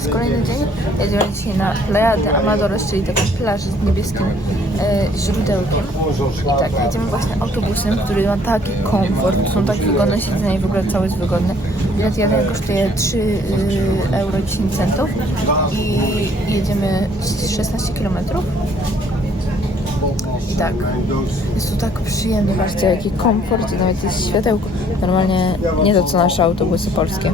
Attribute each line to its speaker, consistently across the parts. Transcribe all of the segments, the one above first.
Speaker 1: Jest kolejny dzień. Jedziemy dzisiaj na Playa de Amadores, czyli taką plażę z niebieskim e, źródełkiem. I tak, jedziemy właśnie autobusem, który ma taki komfort, są takie wygodne siedzenia i w ogóle cały jest wygodny. Bilet jeden kosztuje 3 y, euro 10 centów i jedziemy z 16 km. I tak, jest tu tak przyjemnie, patrzcie jaki komfort, nawet jest światełko. Normalnie nie to co nasze autobusy polskie.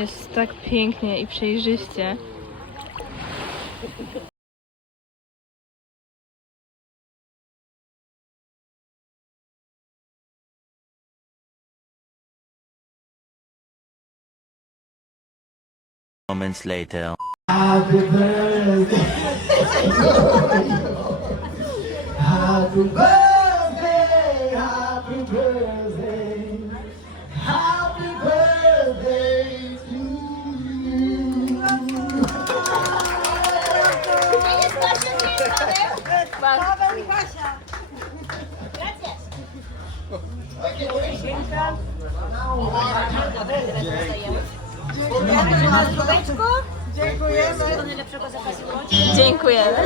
Speaker 1: Jest tak pięknie i przejrzyście.
Speaker 2: Moments later.
Speaker 3: Happy birthday. Happy birthday.
Speaker 4: Dziękujemy. Dziękujemy.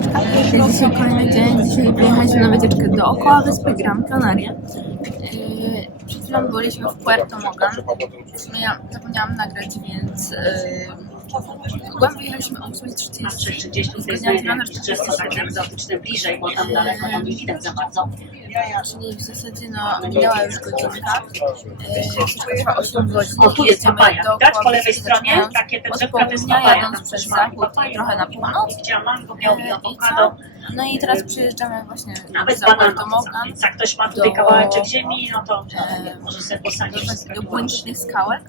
Speaker 1: Chwileczka. Jest dzisiaj kolejny dzień. Dzisiaj wyjechaliśmy na wycieczkę dookoła wyspy Gran Canaria. Yy, Przed chwilą byliśmy w Puerto Mogan. W sumie ja zapomniałam nagrać, więc yy, Ogółem wyjechaliśmy o 8.30.
Speaker 2: Nasze 30 to jest najlepiej drzewo takie egzotyczne bliżej, bo tam daleko tam nie widać za bardzo.
Speaker 1: Czyli w zasadzie no, minęła już godzinka. Yy, wszystko trwa 8 godzin.
Speaker 2: O, tu jest papaja. Widać po lewej stronie takie te drzewka to jest papaja. Tam też mamy papaję.
Speaker 1: trochę na północ.
Speaker 2: Widziałam mango, miał i
Speaker 1: I
Speaker 2: awokado.
Speaker 1: No i teraz przyjeżdżamy właśnie
Speaker 2: Nawet
Speaker 1: za
Speaker 2: banan.
Speaker 1: Puerto Mogan,
Speaker 2: Więc jak ktoś ma tutaj
Speaker 1: do-
Speaker 2: kawałeczek ziemi, no to może sobie posadzić
Speaker 1: do, do błękitnych skałek.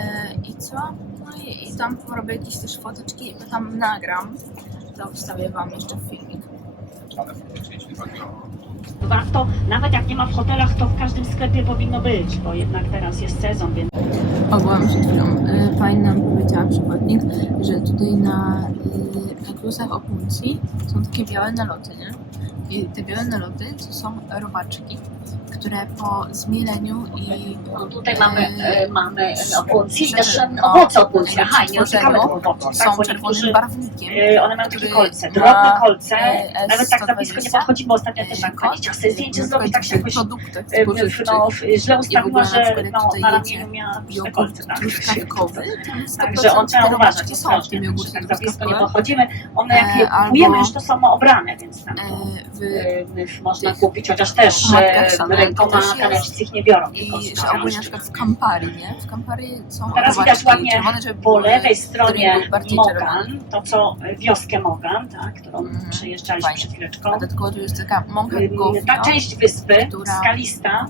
Speaker 1: E, I co? No i, i tam porobię jakieś też foteczki, to tam nagram. To wstawię wam jeszcze filmik.
Speaker 2: Warto, nawet jak nie ma w hotelach, to w każdym sklepie powinno być, bo jednak teraz jest sezon, więc
Speaker 1: Ogłam przed chwilą. E, Pani nam powiedziała, przewodnik, że tutaj na, e, na klusach opuncji są takie białe naloty, nie? I te białe naloty to są robaczki, które po zmieleniu i
Speaker 2: no, tutaj mamy, e, mamy opuncji i też e, owoce opuncji. Aha, nie dotykamy tak,
Speaker 1: są
Speaker 2: bo
Speaker 1: czerwonym barwnikiem.
Speaker 2: e, One mają takie kolce, drobne kolce.
Speaker 1: e,
Speaker 2: Nawet tak na blisko nie
Speaker 1: S120,
Speaker 2: podchodzi, bo ostatnio też tak pani chciała sobie zdjęcie zrobić, tak się jakoś e, no, źle ustawiła, że no, na ramieniu miała te kolce. Tak. Także on
Speaker 1: 100%
Speaker 2: trzeba uważać ostrożnie, tak za blisko nie
Speaker 1: truskawkowym.
Speaker 2: podchodzimy. One jak je
Speaker 1: E,
Speaker 2: kupujemy, już to są obrane, więc tam
Speaker 1: E,
Speaker 2: e, można kupić, chociaż też
Speaker 1: pomadkach
Speaker 2: e,
Speaker 1: samych
Speaker 2: rękoma
Speaker 1: też jest.
Speaker 2: kaneczcy ich nie biorą.
Speaker 1: I
Speaker 2: tylko
Speaker 1: że ogólnie na przykład w Campari, nie? W Campari są
Speaker 2: Teraz widać ładnie
Speaker 1: czerwone, żeby
Speaker 2: po lewej stronie. Mogan, to co wioskę Mogan, tak, którą
Speaker 1: Mhm.
Speaker 2: przejeżdżaliśmy przed chwileczką.
Speaker 1: A dodatkowo tu jest taka
Speaker 2: Ta część wyspy,
Speaker 1: która-
Speaker 2: skalista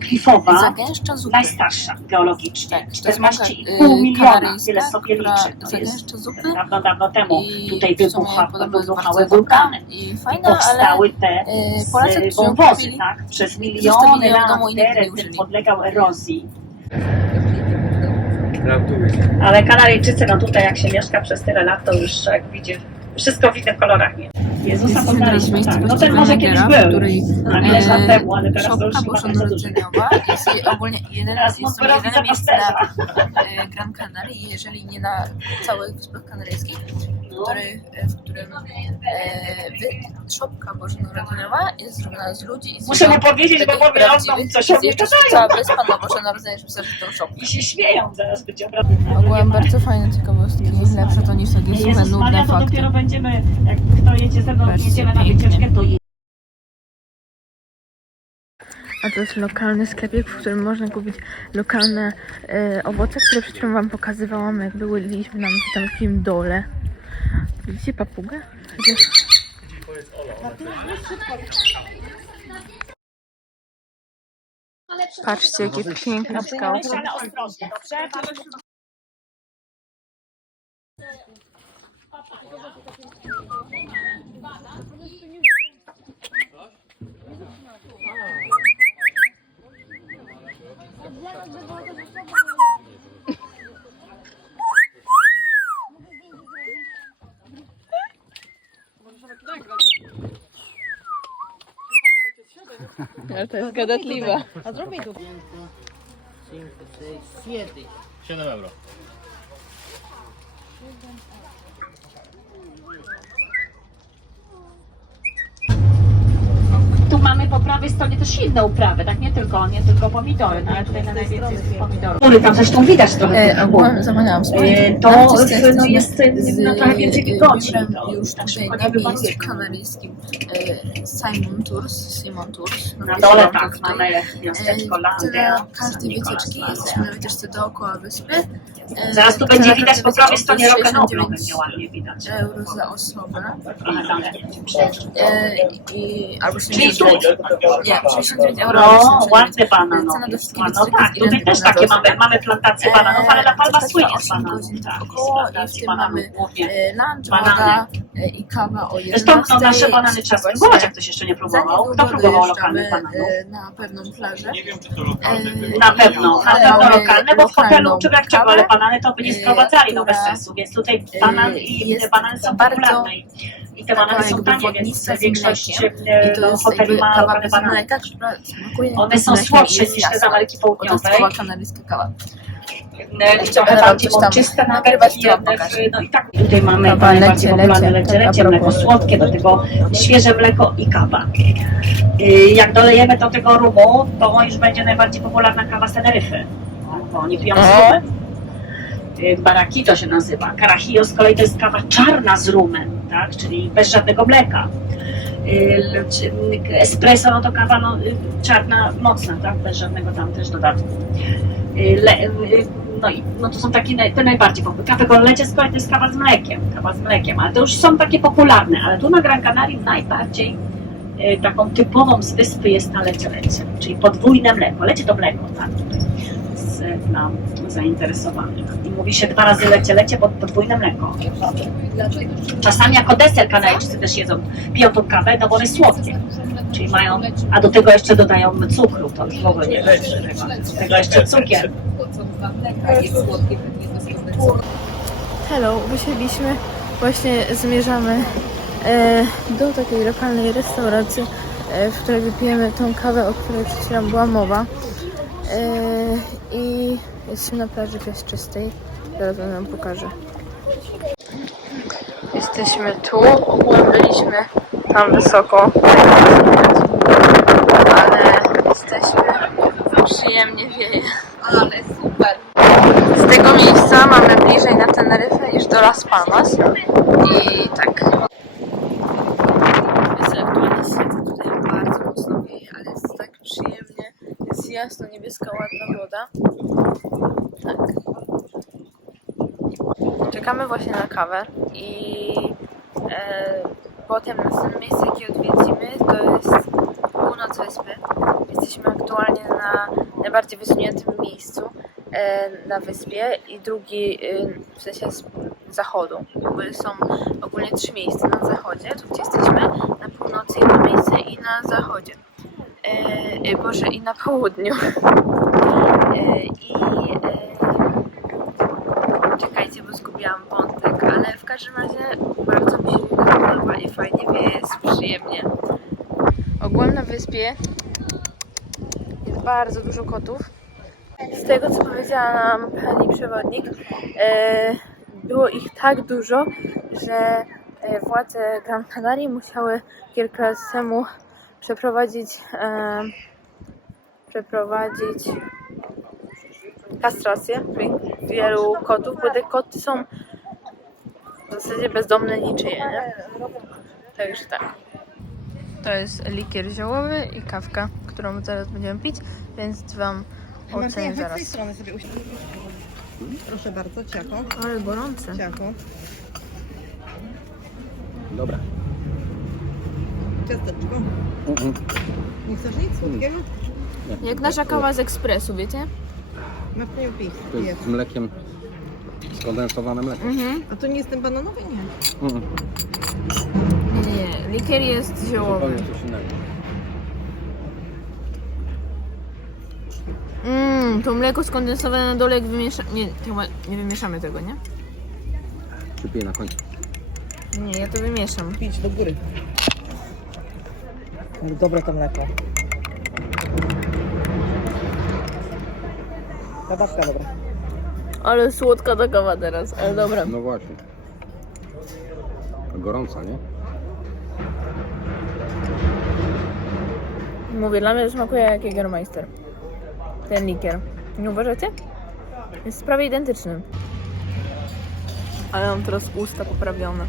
Speaker 2: klifowa,
Speaker 1: zagęszcza zupy.
Speaker 2: najstarsza geologicznie,
Speaker 1: Tak, to jest mąka,
Speaker 2: 14,5
Speaker 1: yy,
Speaker 2: miliona, tyle sobie liczy. To jest
Speaker 1: zupy
Speaker 2: dawno, dawno temu.
Speaker 1: i
Speaker 2: Tutaj wybucha, wybuchały wulkany.
Speaker 1: I fajna,
Speaker 2: powstały te
Speaker 1: yy, Polacy,
Speaker 2: wąwozy, tak? Przez miliony lat teren podlegał erozji. Ale Kanaryjczycy, no tutaj jak się mieszka przez tyle lat, to już jak widzi, wszystko w innych kolorach nie. Jezusa poznaliśmy, tak. No ten może kiedyś był.
Speaker 1: której
Speaker 2: Na wiele lat temu, ale teraz to już
Speaker 1: szopka
Speaker 2: chyba tak za dużo.
Speaker 1: bożonarodzeniowa jest ogólnie jedyne,
Speaker 2: Teraz
Speaker 1: jest to
Speaker 2: Monterowi
Speaker 1: jedyne miejsce na e, Gran Canaria, jeżeli nie na całych Wyspach Kanaryjskich, w, których, w którym e, szopka bożonarodzeniowa jest zrobiona z ludzi i z
Speaker 2: Muszę mu powiedzieć, bo
Speaker 1: takich
Speaker 2: powie on
Speaker 1: prawdziwych.
Speaker 2: nam coś
Speaker 1: Jest
Speaker 2: o mnie
Speaker 1: cała wyspa na Boże Narodzenie, żeby sobie tą szopkę.
Speaker 2: I się śmieją, zaraz będzie obrady.
Speaker 1: Ogółem bardzo fajne ciekawostki, lepsze to niż takie suche, nudne fakty.
Speaker 2: dopiero będziemy, jak kto ze mną, jedziemy na wycieczkę, to je.
Speaker 1: A to jest lokalny sklepik, w którym można kupić lokalne e, owoce, które przed chwilą Wam pokazywałam, jak byliśmy na tam w takim dole. Widzicie papugę? Chociaż... Patrzcie, jakie piękne skałki.
Speaker 2: Ale
Speaker 1: to jest gadatliwe.
Speaker 5: 7 euro.
Speaker 2: Mamy po prawej stronie też inne uprawy, tak? Nie tylko, nie tylko pomidory, no ale tutaj na najwięcej jest pomidorów. Który tam zresztą widać trochę
Speaker 1: E,
Speaker 2: tych
Speaker 1: zapomniałam wspomnieć.
Speaker 2: E, to
Speaker 1: Bardzo często
Speaker 2: no, jest,
Speaker 1: z,
Speaker 2: no, trochę więcej wilgoci, to
Speaker 1: już
Speaker 2: tak szybko
Speaker 1: na
Speaker 2: nie wyparuje.
Speaker 1: kanaryjskim e, Simon Tours, Simon Tours.
Speaker 2: Na dole
Speaker 1: to
Speaker 2: tak, mamy miasteczko
Speaker 1: E,
Speaker 2: Landia.
Speaker 1: na każdej wycieczki jesteśmy na wycieczce dookoła wyspy. E,
Speaker 2: Zaraz tu będzie
Speaker 1: na
Speaker 2: widać po prawej stronie
Speaker 1: 69
Speaker 2: będzie ładnie widać.
Speaker 1: euro za osobę. E, i, albo
Speaker 2: Czyli
Speaker 1: 69,
Speaker 2: tu.
Speaker 1: Nie, 69 euro.
Speaker 2: No,
Speaker 1: 69.
Speaker 2: ładny banan. No, no tak, tutaj też takie mamy, mamy plantacje
Speaker 1: E,
Speaker 2: bananów, ale La Palma słynie z
Speaker 1: 8
Speaker 2: bananów. Tak,
Speaker 1: około
Speaker 2: z
Speaker 1: i w tym mamy lunch, woda i kawa o 11.
Speaker 2: Zresztą nasze banany trzeba spróbować, jak ktoś jeszcze nie próbował. Kto próbował lokalnych bananów?
Speaker 1: e, na pewną plażę. E,
Speaker 2: Na pewno, na pewno lokalne, bo w hotelu czy jak czego, ale banany to by nie sprowadzali, no bez sensu, więc tutaj banan i te banany są
Speaker 1: bardzo
Speaker 2: popularne i- te banany są
Speaker 1: jakby
Speaker 2: tanie, więc większość e,
Speaker 1: I to
Speaker 2: no,
Speaker 1: jest
Speaker 2: hoteli
Speaker 1: jakby
Speaker 2: ma lokalne banany.
Speaker 1: która smakuje
Speaker 2: One są
Speaker 1: jest
Speaker 2: niż te z. Ameryki
Speaker 1: to jest
Speaker 2: Południowej.
Speaker 1: cała kanaryjska kawa.
Speaker 2: E, Trochę bardziej mączyste nawet w- no i tak tutaj mamy
Speaker 1: Kawa,
Speaker 2: najbardziej
Speaker 1: lecie,
Speaker 2: popularne
Speaker 1: lecie.
Speaker 2: lecie, mleko słodkie, do tego świeże mleko i kawa. Y, Jak dolejemy do tego rumu, to już będzie najbardziej popularna kawa z Teneryfy, bo oni piją z rumem. Y, Baraki to się nazywa. Carajillo z kolei to jest kawa czarna z rumem, tak? czyli bez żadnego mleka. Espresso no to kawa no, y, czarna, mocna, tak? bez żadnego tam też dodatku. Y, Le, y, no, i, no to są takie te najbardziej popularne. Z kolei to jest kawa z mlekiem, kawa z mlekiem, ale to już są takie popularne, ale tu na Gran Canaria najbardziej taką typową z wyspy jest ta lecie lecie, czyli podwójne mleko. Lecie to mleko, tak? Z, dla zainteresowanych. I mówi się dwa razy lecie lecie, pod podwójne mleko. Czasami jako deser Kanaryjczycy też jedzą, piją tą kawę, no bo one słodkie. Czyli mają, a do tego jeszcze dodają cukru, to już w ogóle nie chyba. Do tego jeszcze cukier.
Speaker 1: Hello, wysiedliśmy, właśnie zmierzamy e, do takiej lokalnej restauracji, e, w której wypijemy tą kawę, o której przed chwilą była mowa. E, I jesteśmy na plaży piaszczystej, zaraz wam ją pokażę. Jesteśmy tu, ogólnie byliśmy tam wysoko, ale jesteśmy, przyjemnie wieje. Ale super! Z tego miejsca mamy bliżej na Teneryfę niż do Las Palmas. I tak. Jest aktualnie siedzę tutaj bardzo mocno wieje, ale jest tak przyjemnie. Jest jasno, niebieska, ładna woda. Tak. I e, potem następne miejsce, jakie odwiedzimy, to jest północ wyspy. Jesteśmy aktualnie na najbardziej wysuniętym miejscu e, na wyspie i drugi e, w sensie z zachodu, bo są ogólnie trzy miejsca na zachodzie, tu gdzie jesteśmy, na północy jedno miejsce i na zachodzie. E, e, Boże, i na południu. E, I e, czekajcie, bo zgubiłam wątek, ale w każdym razie bardzo mi się podoba i fajnie wieje, jest przyjemnie. Ogólnie na wyspie jest bardzo dużo kotów. Z tego co powiedziała nam pani przewodnik, e, było ich tak dużo, że e, władze Gran Canaria musiały kilka lat temu przeprowadzić e, przeprowadzić kastrację wielu kotów, bo te koty są zasadzie bezdomne niczyje, nie? Także tak. To jest likier ziołowy i kawka, którą zaraz będziemy pić, więc wam ocenię zaraz.
Speaker 4: strony sobie usiądź. Proszę bardzo, ciako,
Speaker 1: Ale gorące.
Speaker 4: ciako.
Speaker 5: Dobra.
Speaker 4: Ciasteczko. Nie chcesz nic słodkiego?
Speaker 1: Jak nasza kawa z ekspresu, wiecie?
Speaker 4: Martyniu pij.
Speaker 5: To jest
Speaker 4: Jest.
Speaker 5: z mlekiem, skondensowane mleko.
Speaker 1: Mhm.
Speaker 4: A to nie jest ten bananowy? Nie.
Speaker 5: Mhm.
Speaker 1: Nie, likier jest ziołowy.
Speaker 5: Zupełnie coś innego.
Speaker 1: Mmm, to mleko skondensowane na dole jak wymiesza... Nie, chyba nie wymieszamy tego, nie?
Speaker 5: Przypiję na końcu.
Speaker 1: Nie, ja to wymieszam.
Speaker 4: Pić do góry. Ale dobre to mleko. Ta babka dobra.
Speaker 1: Ale słodka ta kawa teraz, ale dobra.
Speaker 5: No właśnie. Gorąca, nie?
Speaker 1: Mówię, dla mnie smakuje jak Jägermeister. Ten likier. Nie uważacie? Jest prawie identyczny. Ale mam teraz usta poprawione.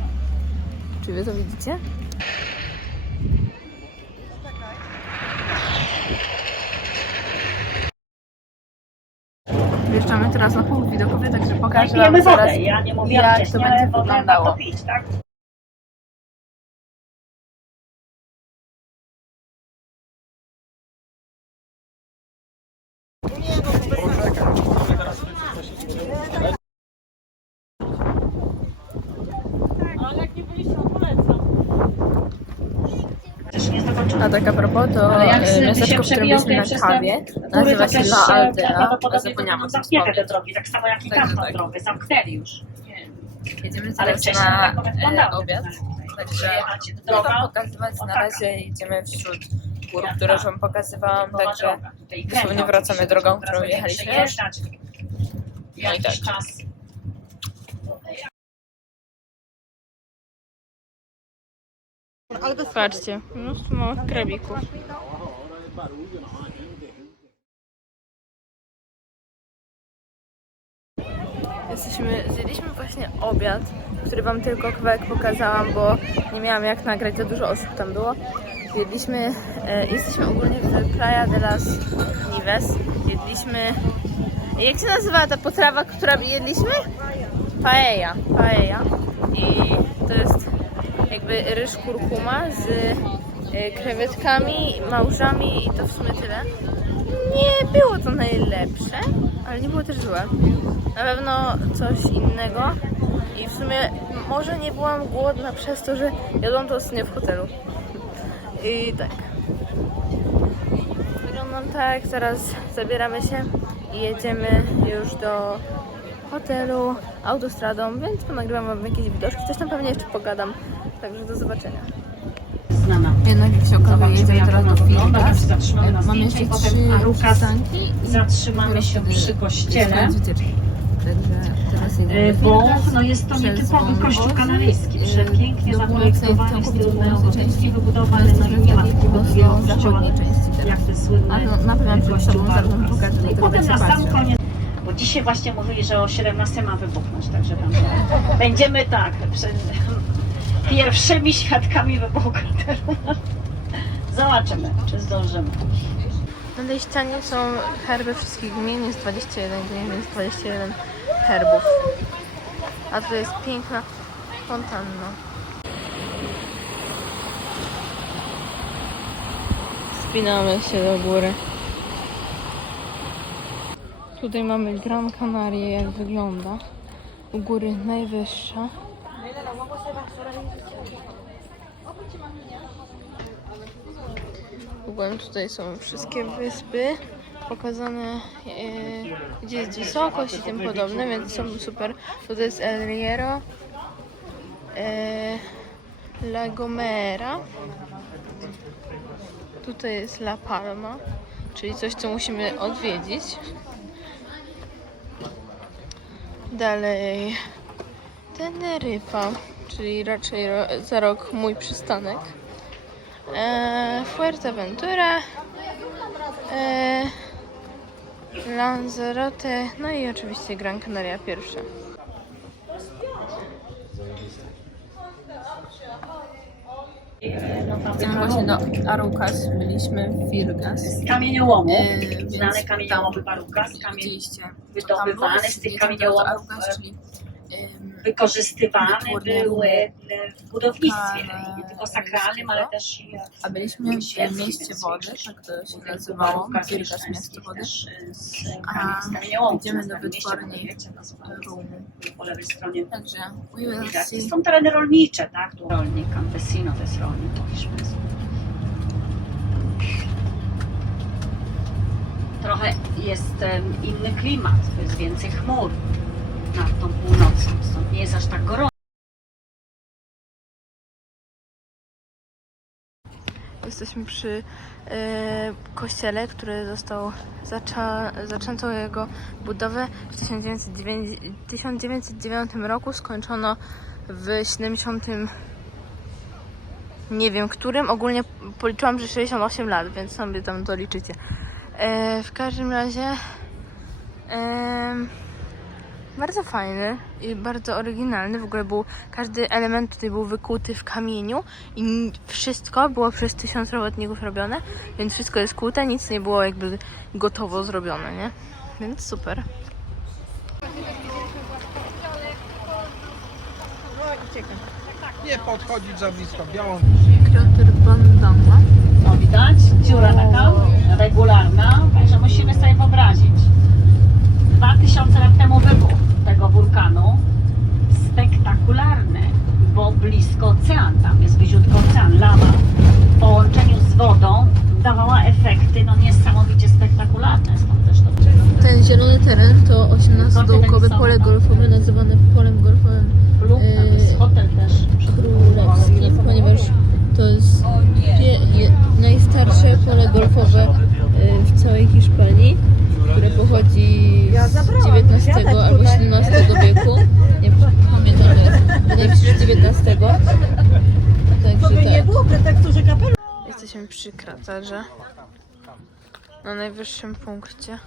Speaker 1: Czy wy to widzicie? Wjeżdżamy teraz na punkt widokowy, także pokażę wam zaraz.
Speaker 2: Ja nie mówiłam
Speaker 1: jak to
Speaker 2: wcześniej,
Speaker 1: będzie wyglądało.
Speaker 2: warto pić, tak?
Speaker 1: Tak a propos, to
Speaker 2: Ale jak
Speaker 1: e,
Speaker 2: się
Speaker 1: miasteczko, w którym
Speaker 2: przebiją
Speaker 1: byliśmy na kawie, nazywa się La
Speaker 2: e,
Speaker 1: Aldea, a zapomniałam
Speaker 2: będą
Speaker 1: o tym
Speaker 2: zamknięte te drogi, tak samo jak i
Speaker 1: Także
Speaker 2: tamtą
Speaker 1: tak.
Speaker 2: drogę, zamknęli już.
Speaker 1: Jedziemy
Speaker 2: Ale
Speaker 1: teraz
Speaker 2: wcześniej
Speaker 1: na
Speaker 2: tak
Speaker 1: e,
Speaker 2: wyglądało.
Speaker 1: obiad, także
Speaker 2: Jechać
Speaker 1: wam
Speaker 2: droga,
Speaker 1: pokazywać,
Speaker 2: o
Speaker 1: na
Speaker 2: taka.
Speaker 1: razie idziemy wśród gór, które już wam pokazywałam,
Speaker 2: nowa
Speaker 1: także
Speaker 2: droga. Tutaj
Speaker 1: dosłownie wracamy drogą, którą jechaliśmy.
Speaker 2: przejeżdżać Jakiś
Speaker 1: tak.
Speaker 2: czas.
Speaker 4: Ale bez
Speaker 1: patrzcie, mnóstwo małych krabików. Jesteśmy, zjedliśmy właśnie obiad, który wam tylko kawałek pokazałam, bo nie miałam jak nagrać, za dużo osób tam było. Jedliśmy, e, jesteśmy ogólnie w Playa de las Nives. Jedliśmy, jak się nazywa ta potrawa, która jedliśmy? Paella. Paella. I to jest jakby ryż kurkuma z e, krewetkami, małżami i to w sumie tyle. Nie było to najlepsze, ale nie było też złe. Na pewno coś innego. I w sumie może nie byłam głodna przez to, że jadłam to ostatnio w hotelu. I tak. Wyglądam tak, teraz zabieramy się i jedziemy już do hotelu autostradą, więc ponagrywam wam jakieś widoczki. Coś tam pewnie jeszcze pogadam. Także do zobaczenia.
Speaker 2: Znana.
Speaker 1: Jednak jak się okazuje,
Speaker 2: Zobaczymy,
Speaker 1: jedziemy
Speaker 2: jak
Speaker 1: teraz do
Speaker 2: na
Speaker 1: Mamy
Speaker 2: zdjęcie
Speaker 1: jeszcze trzy przystanki i
Speaker 2: zatrzymamy się przy kościele. E, Bo no jest to nietypowy kościół kanaryjski,
Speaker 1: y,
Speaker 2: przepięknie zaprojektowany, obwodnicy
Speaker 1: części.
Speaker 2: wybudowany,
Speaker 1: To
Speaker 2: no
Speaker 1: jest
Speaker 2: i nie ma
Speaker 1: taki
Speaker 2: takiego drugiego kościoła,
Speaker 1: tak.
Speaker 2: jak te słynne
Speaker 1: no, na
Speaker 2: kościół I potem na sam koniec, bo dzisiaj właśnie mówili, że o 17 ma wybuchnąć, także tam będziemy tak, przy, pierwszymi świadkami wybuchu krateru. Zobaczymy, czy zdążymy.
Speaker 1: Na tej ścianie są herby wszystkich gmin, jest 21 gmin, więc 21 herbów. A tu jest piękna fontanna. Spinamy się do góry. Tutaj mamy Gran Canaria, jak wygląda. U góry najwyższa. Ogólnie tutaj są wszystkie wyspy pokazane, e, gdzie jest wysokość i tym podobne, więc są super. Tutaj jest El Hierro, e, La Gomera, tutaj jest La Palma, czyli coś, co musimy odwiedzić. Dalej Teneryfa, czyli raczej ro, za rok mój przystanek. E, Fuerteventura, e, Lanzarote, no i oczywiście Gran Canaria pierwsze. Idziemy właśnie do Arucas, byliśmy w Virgas.
Speaker 2: Z kamieniołomu,
Speaker 1: E,
Speaker 2: znane kamieniołomy
Speaker 1: tam
Speaker 2: Barukas, kamień
Speaker 1: Widzieliście,
Speaker 2: wydobywany z tych kamieniołomów,
Speaker 1: czyli Wytwórnie
Speaker 2: były e, w budownictwie,
Speaker 1: Sakralne,
Speaker 2: nie tylko sakralnym, ale też i
Speaker 1: A byliśmy w mieście wody, tak to się nazywało,
Speaker 2: mieszkańskich
Speaker 1: Miasto Wody. A idziemy do Rumu.
Speaker 2: po lewej stronie
Speaker 1: Także.
Speaker 2: Są tereny rolnicze, tak? Tu rolnik, campesino to jest rolnik po hiszpańsku. Trochę jest inny klimat, jest więcej chmur nad tą północą, stąd nie jest aż tak gorąco.
Speaker 1: Jesteśmy przy e, kościele, który został zacza, zaczęto jego budowę w 1909, 1909 roku, skończono w 70 nie wiem którym, ogólnie policzyłam, że 68 lat, więc sobie tam to liczycie. E, w każdym razie em, bardzo fajny i bardzo oryginalny. W ogóle był, każdy element tutaj był wykuty w kamieniu i wszystko było przez tysiąc robotników robione, więc wszystko jest kute, nic nie było jakby gotowo zrobione, nie? Więc super.
Speaker 6: Nie podchodzić za blisko, białą
Speaker 1: Krater Bandama.
Speaker 2: No widać, dziura taka regularna, także musimy sobie wyobrazić. 2000 lat temu wybuch tego wulkanu. Spektakularny, bo blisko ocean, tam jest bliziutko ocean, lawa w połączeniu z wodą dawała efekty no niesamowicie spektakularne, stąd też to
Speaker 1: Ten zielony teren to 18-dołkowe pole golfowe nazywane polem golfowym.
Speaker 2: Lub jest hotel też.
Speaker 1: królewskim, ponieważ to jest pie- je- najstarsze pole golfowe y, w całej Hiszpanii, które pochodzi z XIX albo XVII wieku. Nie pamiętam, ale wydaje mi się, że XIX. Także
Speaker 4: Nie
Speaker 1: tak.
Speaker 4: było pretekstu, że kapelusz.
Speaker 1: Jesteśmy przy kraterze. Na najwyższym punkcie.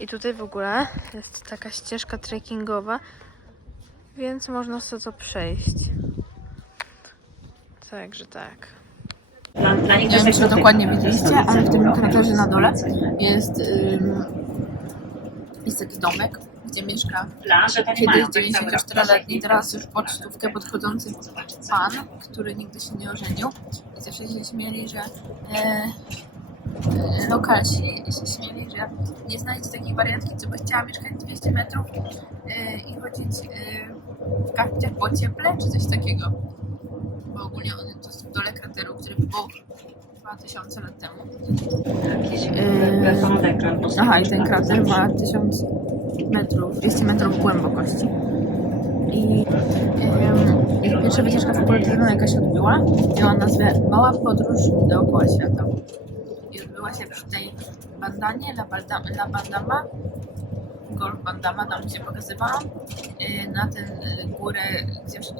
Speaker 1: I tutaj w ogóle jest taka ścieżka trekkingowa, więc można sobie to przejść. Także tak.
Speaker 2: To
Speaker 1: Nie wiem, czy
Speaker 2: egzotyka.
Speaker 1: dokładnie widzieliście, ale w tym kraterze na dole jest, ym, jest taki domek, gdzie mieszka kiedyś
Speaker 2: tak cały rok.
Speaker 1: 94-letni, teraz już pocztówkę podchodzący pan, który nigdy się nie ożenił. I zawsze się śmieli, że e, e, lokalsi się śmieli, że nie znajdzie takiej wariantki, co by chciała mieszkać 200 metrów e, i chodzić e, w kapciach po cieple, czy coś takiego. Bo ogólnie on to jest w dole krateru, który wybuchł 2000 lat temu.
Speaker 2: Jakiś
Speaker 1: Yy, Aha, i ten krater ma 1000 metrów, 200 metrów głębokości. I ich pierwsza wycieczka w Poltronu jaka się odbyła, miała nazwę Mała podróż dookoła świata. I odbyła się przy tej bandanie La, Balda, La Bandama, Golf Bandama, tam gdzie pokazywałam, y, na tę y, górę, gdzie przed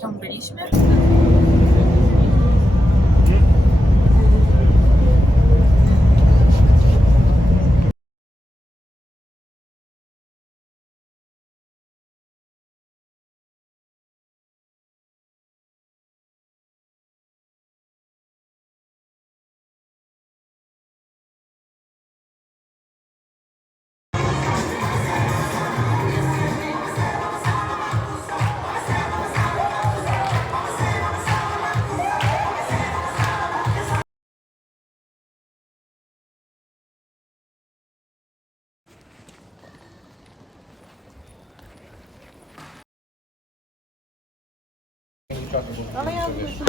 Speaker 1: chwilą byliśmy.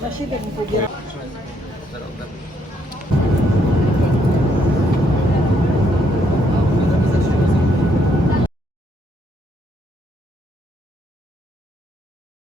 Speaker 4: Na 7 wybiera.